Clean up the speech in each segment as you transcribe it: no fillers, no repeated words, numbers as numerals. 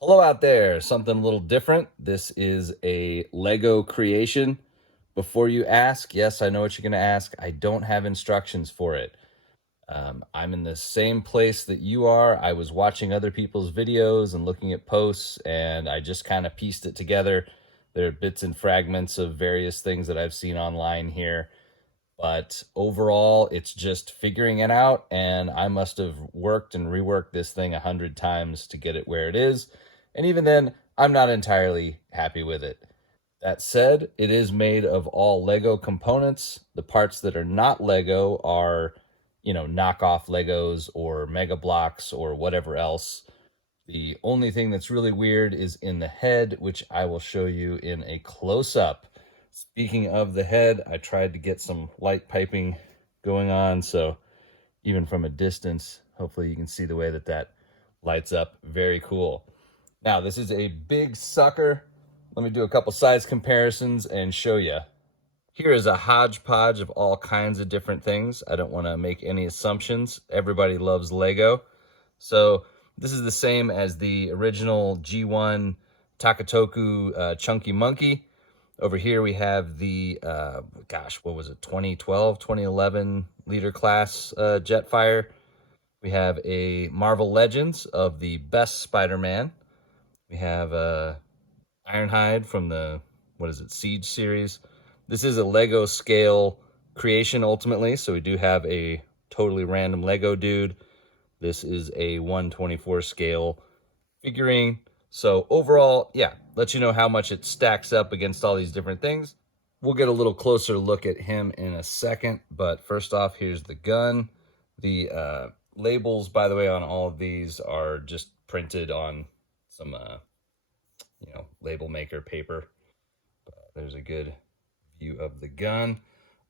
Hello out there, something a little different. This is a Lego creation. Before you ask, yes, I know what you're going to ask. I don't have instructions for it. I'm in the same place that you are. I was watching other people's videos and looking at posts, and I just kind of pieced it together. There are bits and fragments of various things that I've seen online here. But overall, it's just figuring it out, and I must have worked and reworked this thing 100 times to get it where it is. And even then, I'm not entirely happy with it. That said, it is made of all Lego components. The parts that are not Lego are, knockoff Legos or Mega Blocks or whatever else. The only thing that's really weird is in the head, which I will show you in a close up. Speaking of the head, I tried to get some light piping going on, so even from a distance, hopefully you can see the way that that lights up. Very cool. Now, this is a big sucker. Let me do a couple size comparisons and show you. Here is a hodgepodge of all kinds of different things. I don't want to make any assumptions. Everybody loves Lego. So this is the same as the original G1 Takatoku Chunky Monkey. Over here we have the, what was it, 2012, 2011 liter class Jetfire. We have a Marvel Legends of the best Spider-Man. We have Ironhide from the, Siege series. This is a Lego scale creation ultimately, so we do have a totally random Lego dude. This is a 1/24 scale figurine. So overall, yeah, let you know how much it stacks up against all these different things. We'll get a little closer look at him in a second, but first off, here's the gun. The labels, by the way, on all of these are just printed on some, label maker paper. There's a good view of the gun.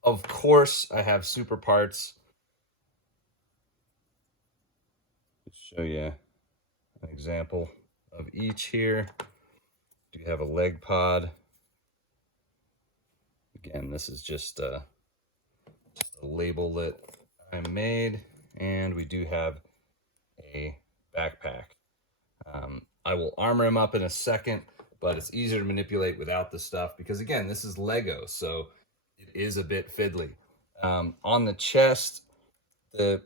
Of course, I have super parts. Let's show you an example of each here. Do have a leg pod. Again, this is just a label that I made, and we do have a backpack. I will armor him up in a second, but it's easier to manipulate without the stuff because, again, this is Lego, so it is a bit fiddly. On the chest, the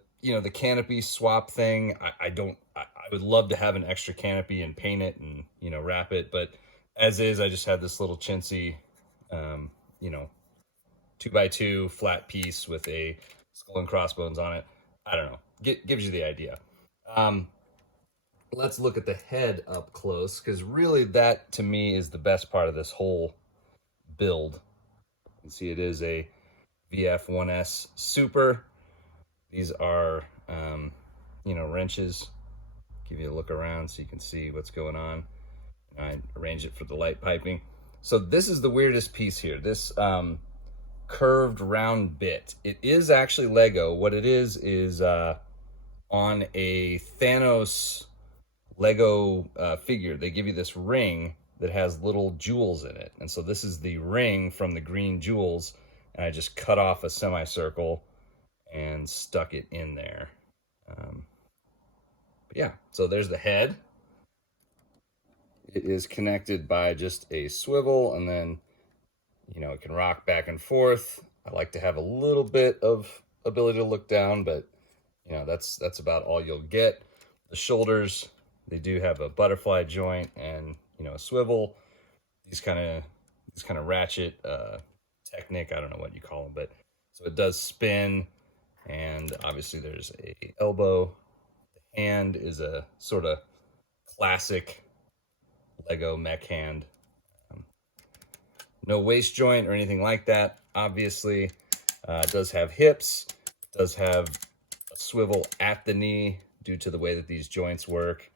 canopy swap thing, I would love to have an extra canopy and paint it and wrap it, but as is, I just have this little chintzy 2x2 flat piece with a skull and crossbones on it. I don't know, gives you the idea. Let's look at the head up close, because really that to me is the best part of this whole build. You can see it is a VF-1S Super. These are, wrenches. Give you a look around so you can see what's going on. I arrange it for the light piping. So this is the weirdest piece here. This curved round bit. It is actually Lego. What it is on a Thanos Lego figure, they give you this ring that has little jewels in it. And so this is the ring from the green jewels. And I just cut off a semicircle and stuck it in there. But yeah, so there's the head. It is connected by just a swivel, and then, it can rock back and forth. I like to have a little bit of ability to look down, but, that's about all you'll get. The shoulders, they do have a butterfly joint and, a swivel. These kind of ratchet technique, I don't know what you call them, but so it does spin, and obviously there's a elbow. The hand is a sort of classic Lego mech hand. No waist joint or anything like that, obviously. It does have hips. It does have a swivel at the knee due to the way that these joints work.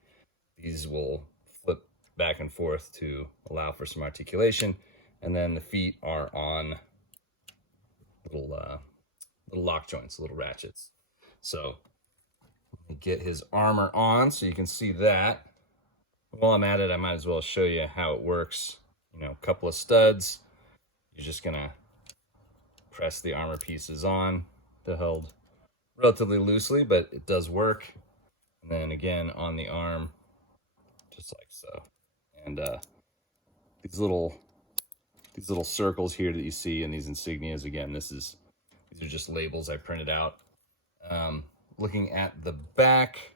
These will flip back and forth to allow for some articulation. And then the feet are on little lock joints, little ratchets. So let me get his armor on so you can see that. While I'm at it, I might as well show you how it works. A couple of studs. You're just gonna press the armor pieces on. They're held relatively loosely, but it does work. And then again on the arm, just like so. And these little circles here that you see and these insignias, again, these are just labels I printed out. Looking at the back,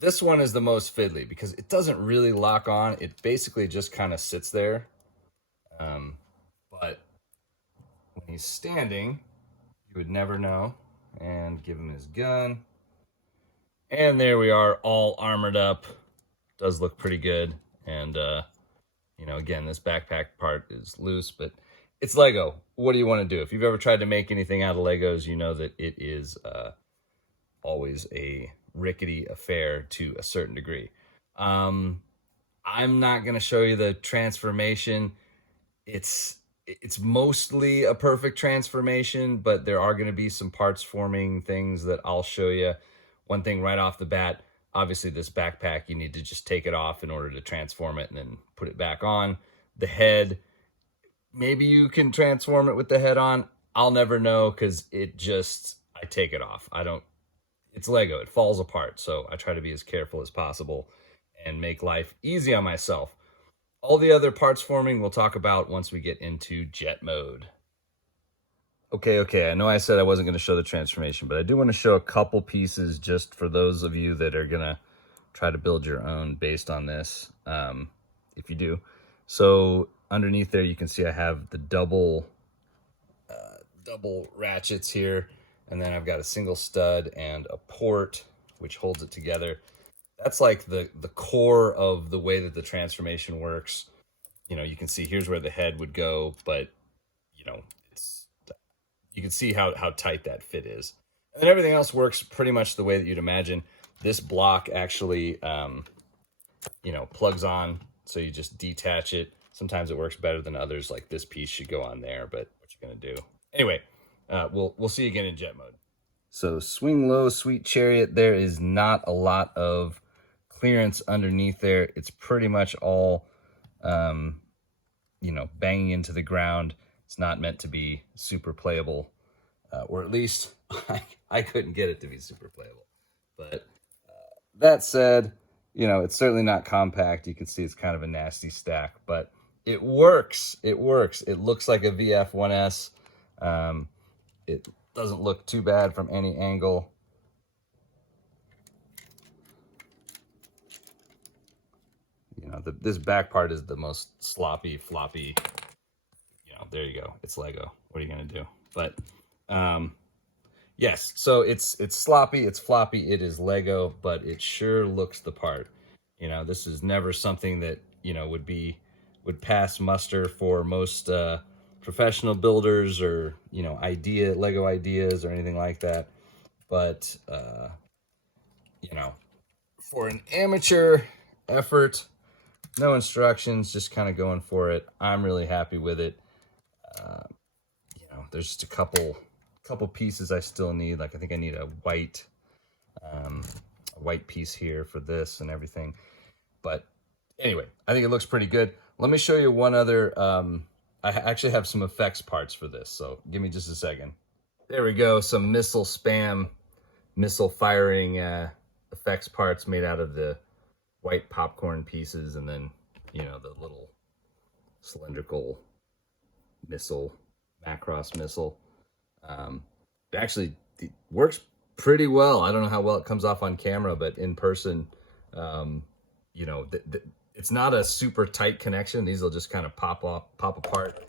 this one is the most fiddly because it doesn't really lock on. It basically just kind of sits there. But when he's standing, you would never know. And give him his gun. And there we are, all armored up. Does look pretty good. And, you know, again, this backpack part is loose, but it's Lego. What do you want to do? If you've ever tried to make anything out of Legos, you know that it is always a rickety affair to a certain degree. I'm not going to show you the transformation. It's mostly a perfect transformation, but there are going to be some parts forming things that I'll show you. One thing right off the bat, obviously this backpack, you need to just take it off in order to transform it and then put it back on. The head, maybe you can transform it with the head on. I'll never know because I take it off. It's Lego, it falls apart. So I try to be as careful as possible and make life easy on myself. All the other parts forming we'll talk about once we get into jet mode. Okay, I know I said I wasn't going to show the transformation, but I do want to show a couple pieces just for those of you that are going to try to build your own based on this, if you do. So underneath there, you can see I have the double ratchets here, and then I've got a single stud and a port, which holds it together. That's like the core of the way that the transformation works. You know, you can see here's where the head would go, but you know, you can see how tight that fit is. And then everything else works pretty much the way that you'd imagine. This block actually, you know, plugs on, so you just detach it. Sometimes it works better than others, like this piece should go on there, but what you're gonna do. Anyway, we'll see you again in jet mode. So swing low, sweet chariot, there is not a lot of clearance underneath there. It's pretty much all, you know, banging into the ground. It's not meant to be super playable, or at least I couldn't get it to be super playable. But that said, you know, it's certainly not compact. You can see it's kind of a nasty stack, but it works. It works. It looks like a VF-1S. It doesn't look too bad from any angle. You know, this back part is the most sloppy, floppy. You know, there you go. It's Lego. What are you gonna do? But yes, so it's sloppy, it's floppy, it is Lego, but it sure looks the part. You know, this is never something that, you know, would pass muster for most professional builders or, you know, Lego ideas or anything like that. But you know, for an amateur effort, no instructions, just kind of going for it. I'm really happy with it. You know, there's just a couple pieces I still need. Like I think I need a white piece here for this and everything. But anyway, I think it looks pretty good. Let me show you one other. I actually have some effects parts for this, so give me just a second. There we go. Some missile firing effects parts made out of the white popcorn pieces, and then, you know, the little cylindrical missile, Macross missile. Actually, it works pretty well. I don't know how well it comes off on camera, but in person, you know, it's not a super tight connection. These will just kind of pop apart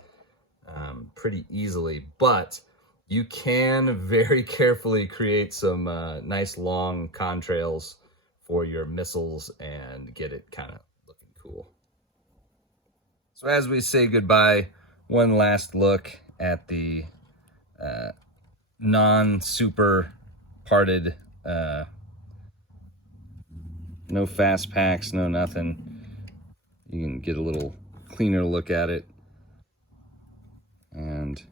pretty easily, but you can very carefully create some nice long contrails for your missiles and get it kind of looking cool. So as we say goodbye, one last look at the non-super parted, no fast packs, no nothing. You can get a little cleaner look at it. And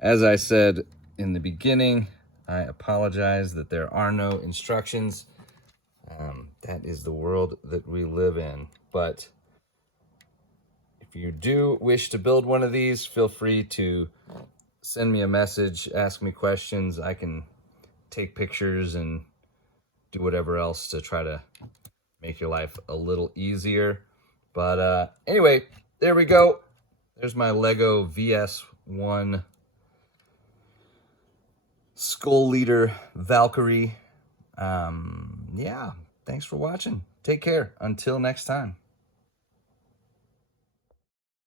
as I said in the beginning, I apologize that there are no instructions. That is the world that we live in. But if you do wish to build one of these, feel free to send me a message, ask me questions. I can take pictures and do whatever else to try to make your life a little easier. But anyway, there we go. There's my Lego VS-1 Skull Leader Valkyrie. Yeah, thanks for watching. Take care. Until next time.